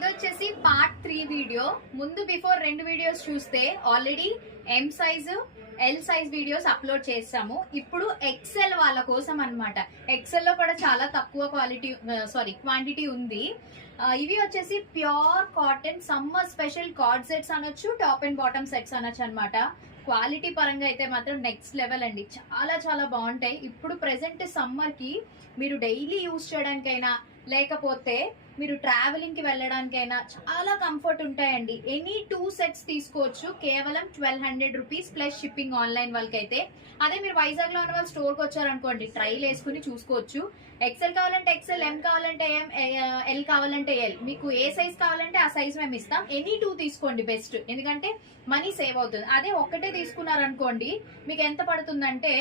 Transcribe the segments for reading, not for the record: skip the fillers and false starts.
ఇది వచ్చేసి part 3 video. ముందు బిఫోర్ 2 వీడియోస్ చూస్తే ఆల్రెడీ ఎం size L size videos upload చేసాము. ఇప్పుడు ఎక్సెల్ వాళ్ళ కోసం అన్నమాట. ఎక్సెల్ లో కూడా చాలా తక్కువ క్వాంటిటీ ఉంది. ఇవి వచ్చేసి pure cotton summer special card sets అనొచ్చు, టాప్ అండ్ బాటమ్ సెట్స్ అనొచ్చు అనమాట. క్వాలిటీ పరంగా అయితే మాత్రం నెక్స్ట్ లెవెల్ అండి. చాలా చాలా బాగుంటాయి. ఇప్పుడు ప్రెసెంట్ సమ్మర్ కి మీరు డైలీ యూజ్ చేయడానికైనా లేకపోతే మీరు ట్రావెలింగ్ కి వెళ్ళడానికైనా చాలా కంఫర్ట్ ఉంటాయండి. ఎనీ 2 సెట్స్ తీసుకోవచ్చు కేవలం 1200 రూపీస్ ప్లస్ షిప్పింగ్ ఆన్లైన్ వాళ్ళకైతే. అదే మీరు వైజాగ్ లో ఉన్న వాళ్ళు స్టోర్ కి వచ్చారనుకోండి, ట్రైల్ వేసుకుని చూసుకోవచ్చు. ఎక్సెల్ కావాలంటే ఎక్సెల్, ఎం కావాలంటే ఎం, ఎల్ కావాలంటే ఎల్. మీకు ఏ సైజ్ కావాలంటే ఆ సైజ్ మేము ఇస్తాం. ఎనీ 2 తీసుకోండి బెస్ట్, ఎందుకంటే మనీ సేవ్ అవుతుంది. అదే ఒక్కటే తీసుకున్నారనుకోండి మీకు ఎంత పడుతుందంటే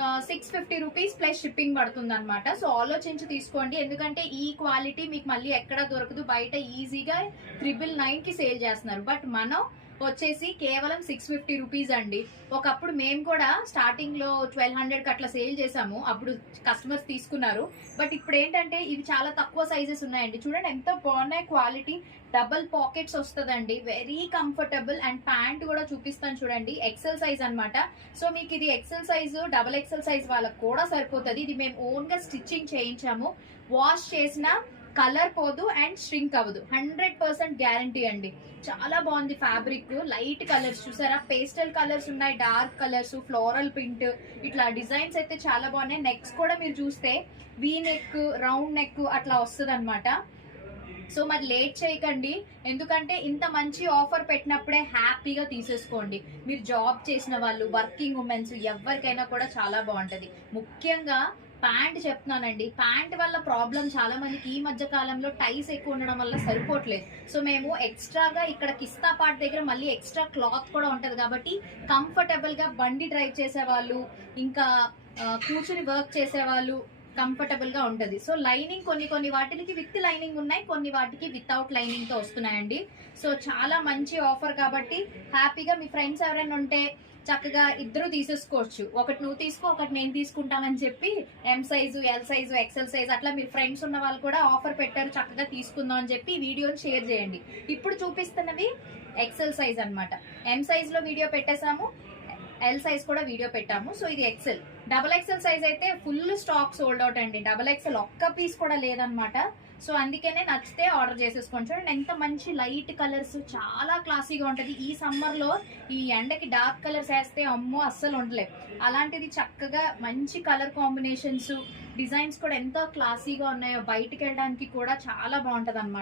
650 రూపీస్ ప్లస్ షిప్పింగ్ పడుతుంది అనమాట. సో ఆలోచించి తీసుకోండి, ఎందుకంటే ఈ క్వాలిటీ మీకు మళ్ళీ ఎక్కడ దొరకదు. బయట ఈజీగా 999 కి సేల్ చేస్తున్నారు, బట్ మనం వచ్చేసి కేవలం 650 రూపీస్ అండి. ఒకప్పుడు మేము కూడా స్టార్టింగ్ లో 1200 కి అట్లా సేల్ చేసాము, అప్పుడు కస్టమర్స్ తీసుకున్నారు. బట్ ఇప్పుడు ఏంటంటే ఇవి చాలా తక్కువ సైజెస్ ఉన్నాయండి. చూడండి ఎంత బాగున్నాయి క్వాలిటీ. డబుల్ పాకెట్స్ వస్తుందండి, వెరీ కంఫర్టబుల్. అండ్ ప్యాంట్ కూడా చూపిస్తాను చూడండి, ఎక్సెల్ సైజ్ అనమాట. సో మీకు ఇది XL size, double XL size వాళ్ళకి కూడా సరిపోతుంది. ఇది మేము ఓన్ గా స్టిచ్చింగ్ చేయించాము. వాష్ చేసిన కలర్ పోదు అండ్ ష్రింక్ అవ్వదు, 100% గ్యారంటీ అండి. చాలా బాగుంది ఫ్యాబ్రిక్. లైట్ కలర్స్ చూసారా, పేస్టల్ కలర్స్ ఉన్నాయి, డార్క్ కలర్స్, ఫ్లోరల్ ప్రింట్, ఇట్లా డిజైన్స్ అయితే చాలా బాగున్నాయి. నెక్స్ కూడా మీరు చూస్తే వీ నెక్, రౌండ్ నెక్ అట్లా వస్తుంది అనమాట. సో మరి లేట్ చేయకండి, ఎందుకంటే ఇంత మంచి ఆఫర్ పెట్టినప్పుడే హ్యాపీగా తీసేసుకోండి. మీరు జాబ్ చేసిన వాళ్ళు, వర్కింగ్ ఉమెన్స్, ఎవరికైనా కూడా చాలా బాగుంటది. ముఖ్యంగా ప్యాంట్ చెప్తున్నానండి, ప్యాంట్ వల్ల ప్రాబ్లం చాలా మందికి ఈ మధ్య కాలంలో టైస్ ఎక్కువ ఉండడం వల్ల సరిపోవట్లేదు. సో మేము ఎక్స్ట్రాగా ఇక్కడ కిస్తా పార్ట్ దగ్గర మళ్ళీ ఎక్స్ట్రా క్లాత్ కూడా ఉంటది కాబట్టి కంఫర్టబుల్ గా బండి డ్రైవ్ చేసే వాళ్ళు, ఇంకా కూర్చుని వర్క్ చేసే వాళ్ళు కంఫర్టబుల్ గా ఉంటది. సో లైనింగ్ కొన్ని వాటికి విత్ లైనింగ్ ఉన్నాయి, కొన్ని వాటికి వితౌట్ లైనింగ్ తో వస్తున్నాయండి. సో చాలా మంచి ఆఫర్ కాబట్టి హ్యాపీగా మీ ఫ్రెండ్స్ ఎవరైనా ఉంటే చక్కగా ఇద్దరు తీసేసుకోవచ్చు. ఒకటి నువ్వు తీసుకో, ఒకటి నేను తీసుకుంటానని చెప్పి M size, L size, XL size అట్లా మీరు ఫ్రెండ్స్ ఉన్న వాళ్ళు కూడా ఆఫర్ పెట్టారు, చక్కగా తీసుకుందాం అని చెప్పి వీడియోని షేర్ చేయండి. ఇప్పుడు చూపిస్తున్నవి ఎక్సెల్ సైజ్ అనమాట. ఎం సైజ్ లో వీడియో పెట్టేసాము, ఎల్ సైజ్ కూడా వీడియో పెట్టాము. సో ఇది ఎక్సెల్. డబుల్ ఎక్సెల్ సైజ్ అయితే ఫుల్ స్టాక్ సోల్డ్ అవుట్ అండి. డబుల్ ఎక్సెల్ ఒక్క పీస్ కూడా లేదనమాట. సో అందుకనే నచ్చితే ఆర్డర్ చేసేసుకోండి. చూడండి ఎంత మంచి లైట్ కలర్స్, చాలా క్లాసీగా ఉంటది. ఈ సమ్మర్ లో ఈ ఎండకి డార్క్ కలర్స్ వేస్తే అమ్మో అస్సలు ఉండలేదు. అలాంటిది చక్కగా మంచి కలర్ కాంబినేషన్స్, డిజైన్స్ కూడా ఎంత క్లాసీగా ఉన్నాయో, బయటికి వెళ్ళడానికి కూడా చాలా బాగుంటది అనమాట.